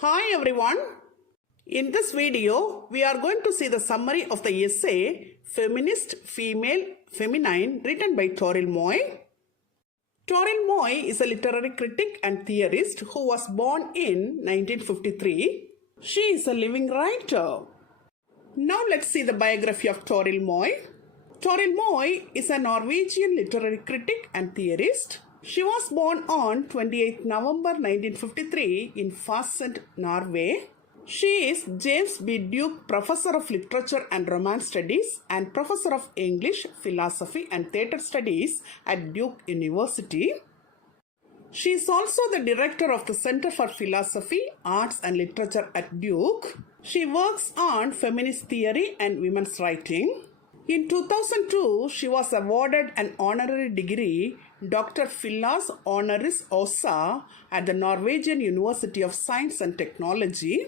Hi everyone. In this video, we are going to see the summary of the essay Feminist, Female, Feminine written by Toril Moi. Toril Moi is a literary critic and theorist who was born in 1953. She is a living writer. Now let's see the biography of Toril Moi. Toril Moi is a Norwegian literary critic and theorist. She was born on 28 November 1953 in Farsund, Norway. She is James B. Duke Professor of Literature and Romance Studies and Professor of English, Philosophy and Theatre Studies at Duke University. She is also the director of the Center for Philosophy, Arts and Literature at Duke. She works on feminist theory and women's writing. In 2002, she was awarded an honorary degree, Dr. Philos Honoris Causa, at the Norwegian University of Science and Technology.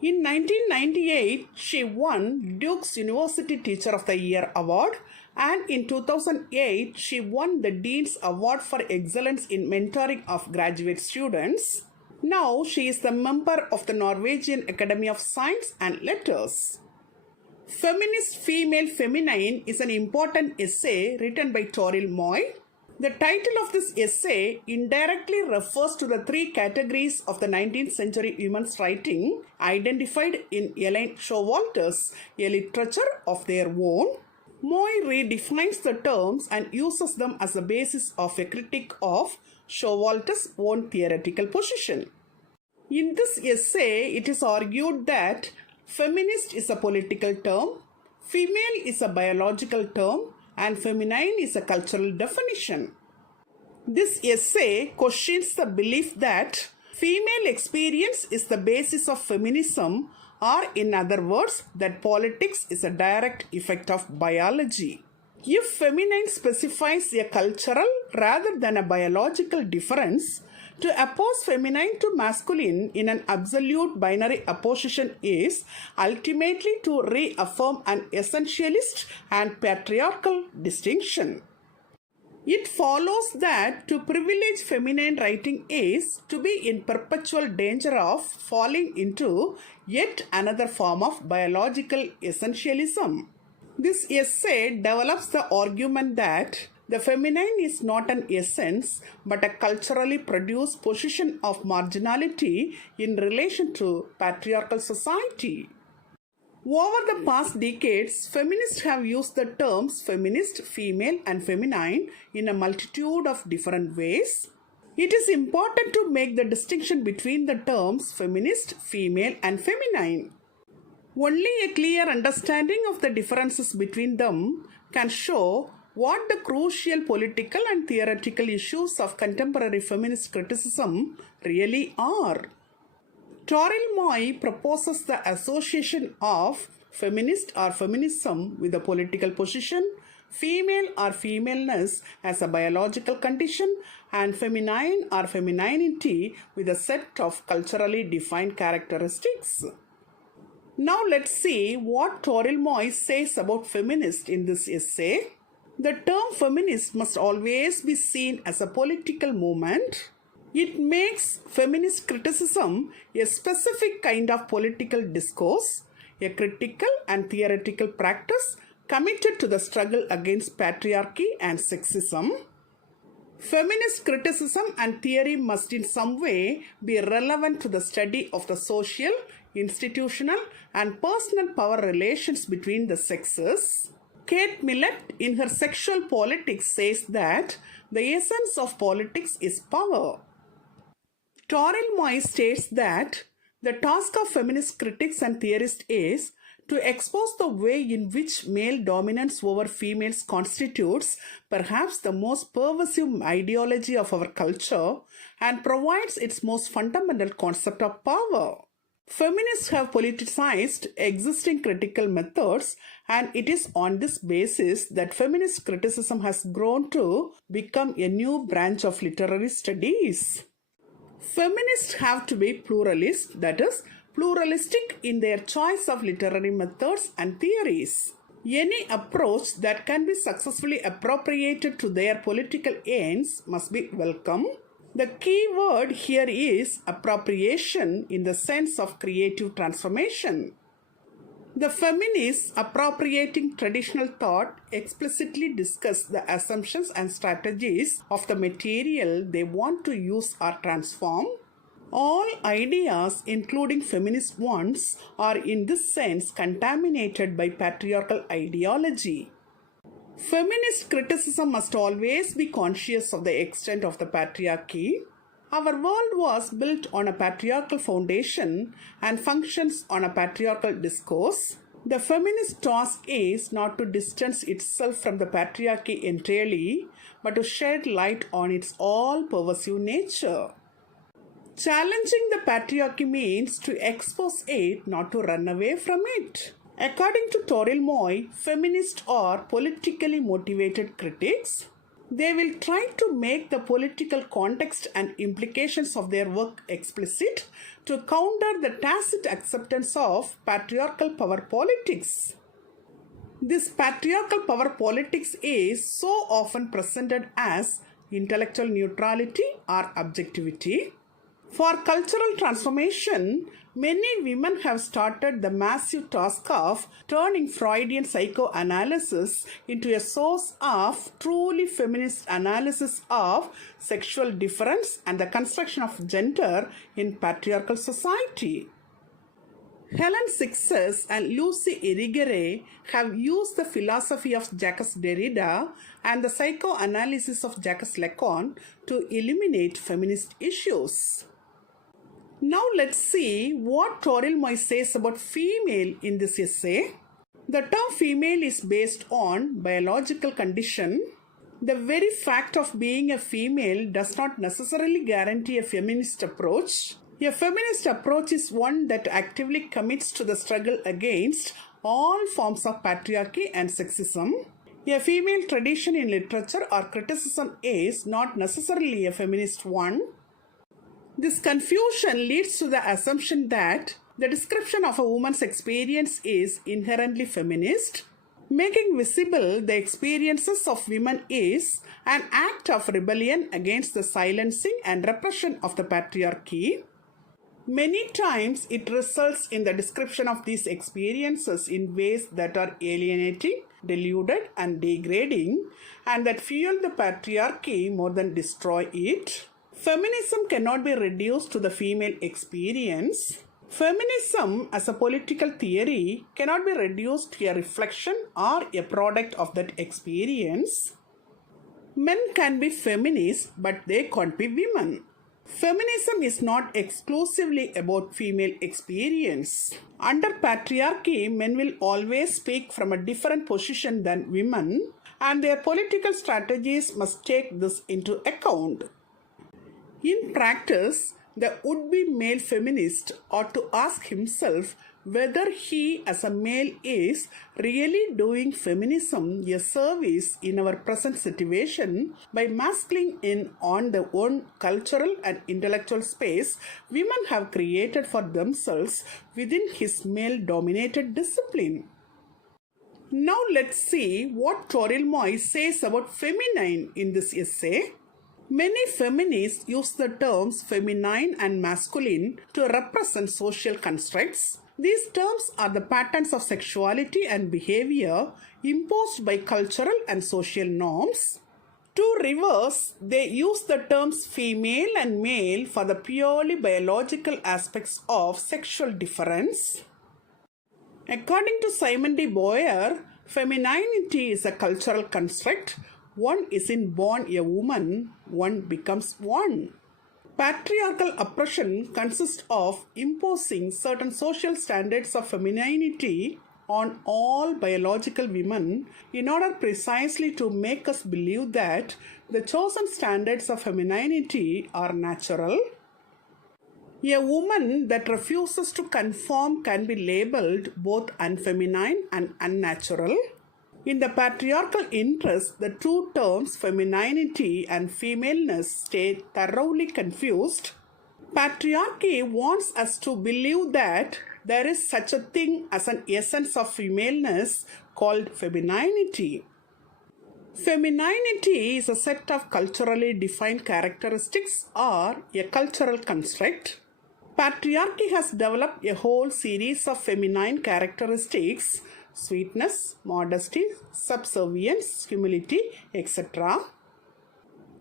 In 1998, she won Duke's University Teacher of the Year Award, and in 2008, she won the Dean's Award for Excellence in Mentoring of Graduate Students. Now, she is a member of the Norwegian Academy of Science and Letters. Feminist, Female, Feminine is an important essay written by Toril Moi. The title of this essay indirectly refers to the three categories of the 19th century women's writing identified in Elaine Showalter's A Literature of Their Own. Moi redefines the terms and uses them as a basis of a critique of Showalter's own theoretical position. In this essay, it is argued that feminist is a political term, female is a biological term, and feminine is a cultural definition. This essay questions the belief that female experience is the basis of feminism, or in other words, that politics is a direct effect of biology. If feminine specifies a cultural rather than a biological difference, to oppose feminine to masculine in an absolute binary opposition is ultimately to reaffirm an essentialist and patriarchal distinction. It follows that to privilege feminine writing is to be in perpetual danger of falling into yet another form of biological essentialism. This essay develops the argument that the feminine is not an essence but a culturally produced position of marginality in relation to patriarchal society. Over the past decades, feminists have used the terms feminist, female, and feminine in a multitude of different ways. It is important to make the distinction between the terms feminist, female, and feminine. Only a clear understanding of the differences between them can show what the crucial political and theoretical issues of contemporary feminist criticism really are. Toril Moi proposes the association of feminist or feminism with a political position, female or femaleness as a biological condition, and feminine or femininity with a set of culturally defined characteristics. Now let's see what Toril Moi says about feminist in this essay. The term feminist must always be seen as a political movement. It makes feminist criticism a specific kind of political discourse, a critical and theoretical practice committed to the struggle against patriarchy and sexism. Feminist criticism and theory must in some way be relevant to the study of the social, institutional, and personal power relations between the sexes. Kate Millett, in her Sexual Politics, says that the essence of politics is power. Toril Moi states that the task of feminist critics and theorists is to expose the way in which male dominance over females constitutes perhaps the most pervasive ideology of our culture and provides its most fundamental concept of power. Feminists have politicized existing critical methods, and it is on this basis that feminist criticism has grown to become a new branch of literary studies. Feminists have to be pluralist, that is, pluralistic in their choice of literary methods and theories. Any approach that can be successfully appropriated to their political ends must be welcome. The key word here is appropriation in the sense of creative transformation. The feminists appropriating traditional thought explicitly discuss the assumptions and strategies of the material they want to use or transform. All ideas, including feminist ones, are in this sense contaminated by patriarchal ideology. Feminist criticism must always be conscious of the extent of the patriarchy. Our world was built on a patriarchal foundation and functions on a patriarchal discourse. The feminist task is not to distance itself from the patriarchy entirely, but to shed light on its all-pervasive nature. Challenging the patriarchy means to expose it, not to run away from it. According to Toril Moi, feminists are politically motivated critics. They will try to make the political context and implications of their work explicit to counter the tacit acceptance of patriarchal power politics. This patriarchal power politics is so often presented as intellectual neutrality or objectivity. For cultural transformation, many women have started the massive task of turning Freudian psychoanalysis into a source of truly feminist analysis of sexual difference and the construction of gender in patriarchal society. Helen Sixes and Lucy Irigaray have used the philosophy of Jacques Derrida and the psychoanalysis of Jacques Lacan to illuminate feminist issues. Now let's see what Toril Moi says about female in this essay. The term female is based on biological condition. The very fact of being a female does not necessarily guarantee a feminist approach. A feminist approach is one that actively commits to the struggle against all forms of patriarchy and sexism. A female tradition in literature or criticism is not necessarily a feminist one. This confusion leads to the assumption that the description of a woman's experience is inherently feminist. Making visible the experiences of women is an act of rebellion against the silencing and repression of the patriarchy. Many times it results in the description of these experiences in ways that are alienating, deluded, and degrading, and that fuel the patriarchy more than destroy it. Feminism cannot be reduced to the female experience. Feminism as a political theory cannot be reduced to a reflection or a product of that experience. Men can be feminists, but they can't be women. Feminism is not exclusively about female experience. Under patriarchy, men will always speak from a different position than women, and their political strategies must take this into account. In practice, the would-be male feminist ought to ask himself whether he as a male is really doing feminism a service in our present situation by masking in on the own cultural and intellectual space women have created for themselves within his male-dominated discipline. Now let's see what Toril Moi says about feminine in this essay. Many feminists use the terms feminine and masculine to represent social constructs. These terms are the patterns of sexuality and behavior imposed by cultural and social norms. To reverse, they use the terms female and male for the purely biological aspects of sexual difference. According to Simon de Beauvoir, femininity is a cultural construct. One isn't born a woman, one becomes one. Patriarchal oppression consists of imposing certain social standards of femininity on all biological women in order precisely to make us believe that the chosen standards of femininity are natural. A woman that refuses to conform can be labeled both unfeminine and unnatural. In the patriarchal interest, the two terms femininity and femaleness stay thoroughly confused. Patriarchy wants us to believe that there is such a thing as an essence of femaleness called femininity. Femininity is a set of culturally defined characteristics or a cultural construct. Patriarchy has developed a whole series of feminine characteristics: sweetness, modesty, subservience, humility, etc.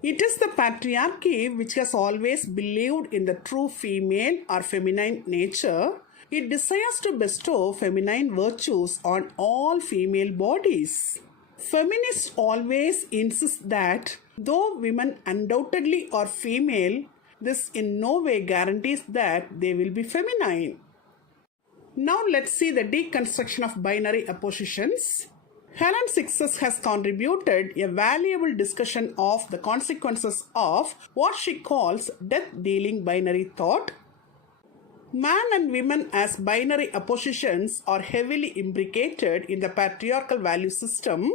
It is the patriarchy which has always believed in the true female or feminine nature. It desires to bestow feminine virtues on all female bodies. Feminists always insist that though women undoubtedly are female, this in no way guarantees that they will be feminine. Now let's see the deconstruction of binary oppositions. Helen Success has contributed a valuable discussion of the consequences of what she calls death-dealing binary thought. Man and women as binary oppositions are heavily imbricated in the patriarchal value system.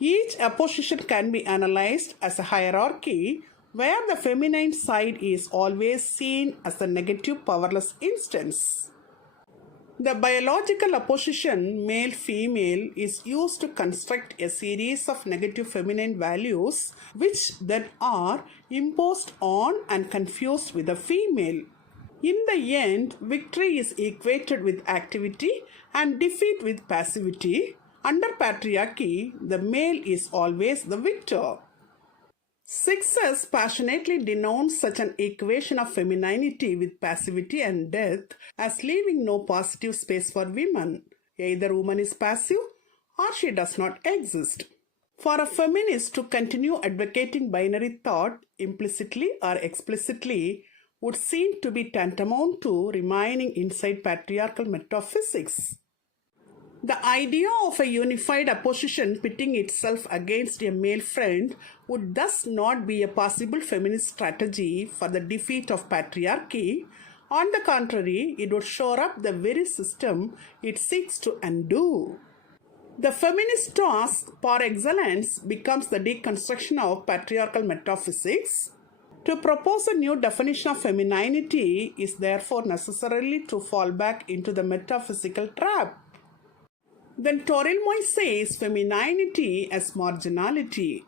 Each opposition can be analyzed as a hierarchy where the feminine side is always seen as the negative powerless instance. The biological opposition male-female is used to construct a series of negative feminine values which then are imposed on and confused with the female. In the end, victory is equated with activity and defeat with passivity. Under patriarchy, the male is always the victor. Success passionately denounced such an equation of femininity with passivity and death as leaving no positive space for women. Either woman is passive or she does not exist. For a feminist to continue advocating binary thought implicitly or explicitly would seem to be tantamount to remaining inside patriarchal metaphysics. The idea of a unified opposition pitting itself against a male friend would thus not be a possible feminist strategy for the defeat of patriarchy. On the contrary, it would shore up the very system it seeks to undo. The feminist task par excellence becomes the deconstruction of patriarchal metaphysics. To propose a new definition of femininity is therefore necessarily to fall back into the metaphysical trap. Then Toril Moi says femininity as marginality.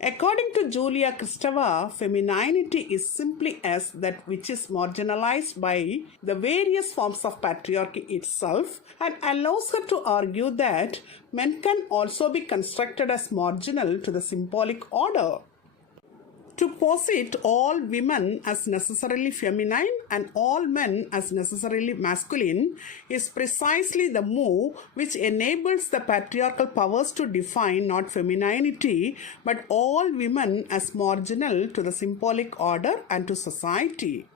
According to Julia Kristeva, femininity is simply as that which is marginalized by the various forms of patriarchy itself, and allows her to argue that men can also be constructed as marginal to the symbolic order. To posit all women as necessarily feminine and all men as necessarily masculine is precisely the move which enables the patriarchal powers to define not femininity but all women as marginal to the symbolic order and to society.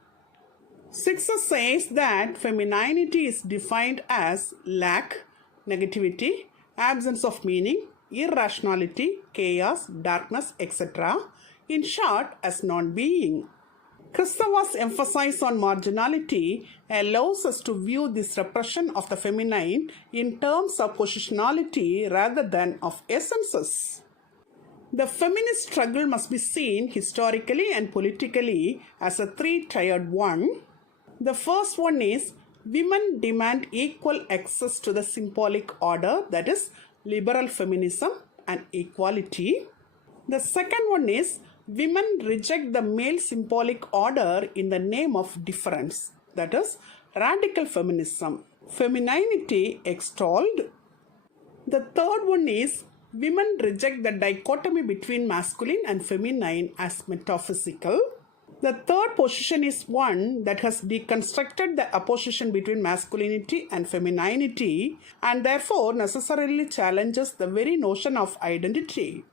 Success says that femininity is defined as lack, negativity, absence of meaning, irrationality, chaos, darkness, etc. In short, as non-being. Kristeva's emphasis on marginality allows us to view this repression of the feminine in terms of positionality rather than of essences. The feminist struggle must be seen historically and politically as a three-tiered one. The first one is women demand equal access to the symbolic order, that is, liberal feminism and equality. The second one is women reject the male symbolic order in the name of difference, that is, radical feminism. Femininity extolled. The third one is women reject the dichotomy between masculine and feminine as metaphysical. The third position is one that has deconstructed the opposition between masculinity and femininity and therefore necessarily challenges the very notion of identity.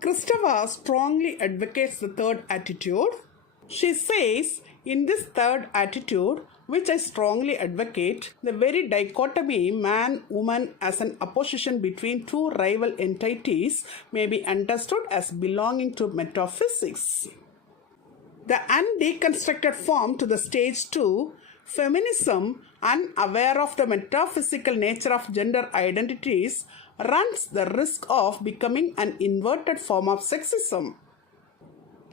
Kristeva strongly advocates the third attitude. She says, in this third attitude, which I strongly advocate, the very dichotomy man-woman as an opposition between two rival entities may be understood as belonging to metaphysics. The undeconstructed form to the stage 2, feminism, unaware of the metaphysical nature of gender identities, runs the risk of becoming an inverted form of sexism.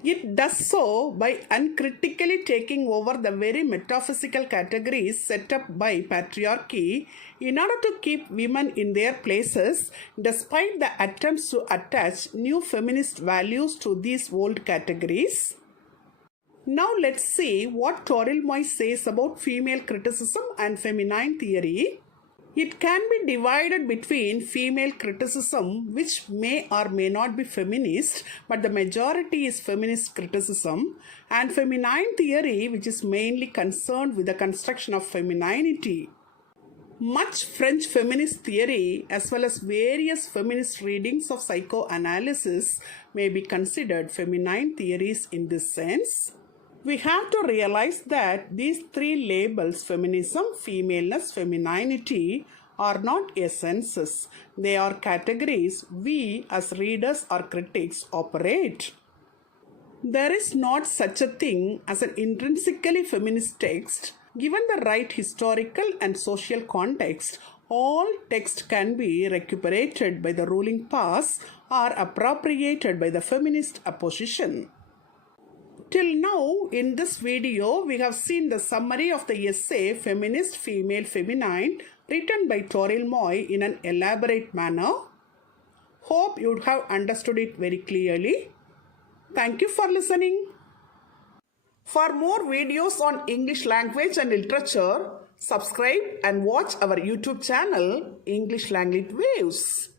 It does so by uncritically taking over the very metaphysical categories set up by patriarchy in order to keep women in their places, despite the attempts to attach new feminist values to these old categories. Now let's see what Toril Moi says about female criticism and feminine theory. It can be divided between female criticism, which may or may not be feminist, but the majority is feminist criticism, and feminine theory, which is mainly concerned with the construction of femininity. Much French feminist theory, as well as various feminist readings of psychoanalysis, may be considered feminine theories in this sense. We have to realize that these three labels, feminism, femaleness, femininity, are not essences. They are categories we as readers or critics operate. There is not such a thing as an intrinsically feminist text. Given the right historical and social context, all text can be recuperated by the ruling pass or appropriated by the feminist opposition. Till now, in this video, we have seen the summary of the essay Feminist, Female, Feminine written by Toril Moi in an elaborate manner. Hope you would have understood it very clearly. Thank you for listening. For more videos on English language and literature, subscribe and watch our YouTube channel English Language Waves.